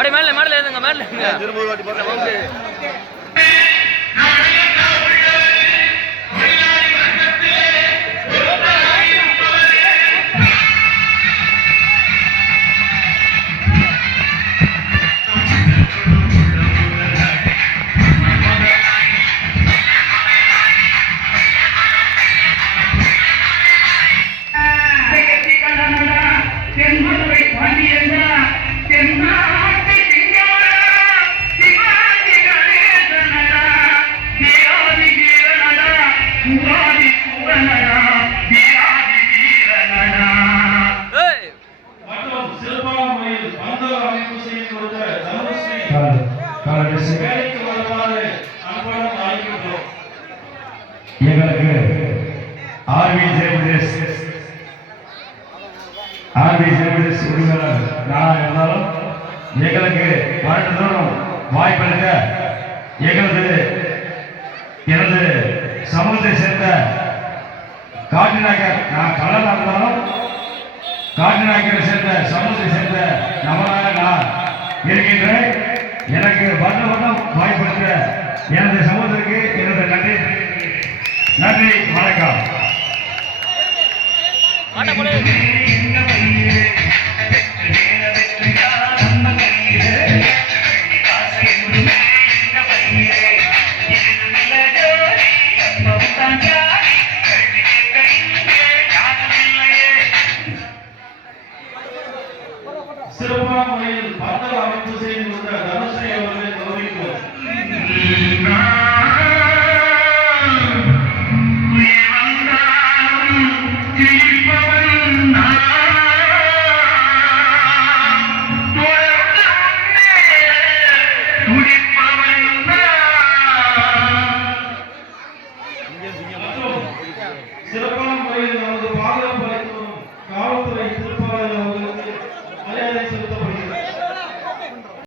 அப்படியே மேலே மேலே ஏதுங்க மேலே எங்களுக்கு ஆர்வி ஜெயபிரதேஷ் ஆர்வி உரிமையாளர் நான் இருந்தாலும் எங்களுக்கு பன்னெண்டு வாய்ப்பளித்த எங்களது எனது சமூகத்தை சேர்ந்த காட்டுநாயக்கர் நான் கலர் இருந்தாலும் காட்டுநாயக்கரை சேர்ந்த சமூகத்தை சேர்ந்த நபராக நான் இருக்கின்றேன். எனக்கு வண்ண வண்ணம் வாய்ப்படுத்த எனது சமூகத்திற்கு எனது நன்றி. நன்றி வணக்கம். சிறப்பான முறையில் பந்தல் அமைப்பு செய்து கொடுத்த தனுஷை அவர்களை கௌரவிப்போம் சிறப்பான முறையில் நமது பாதுகாப்பு